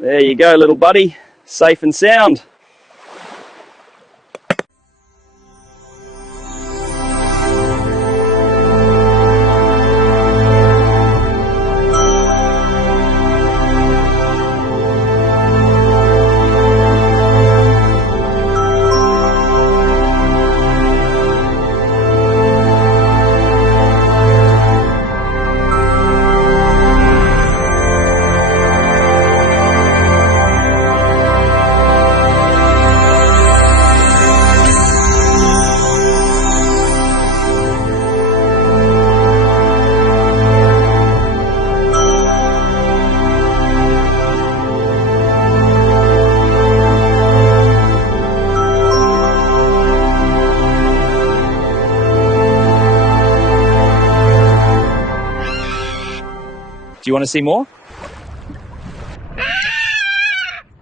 There you go, little buddy. Safe and sound. Do you want to see more?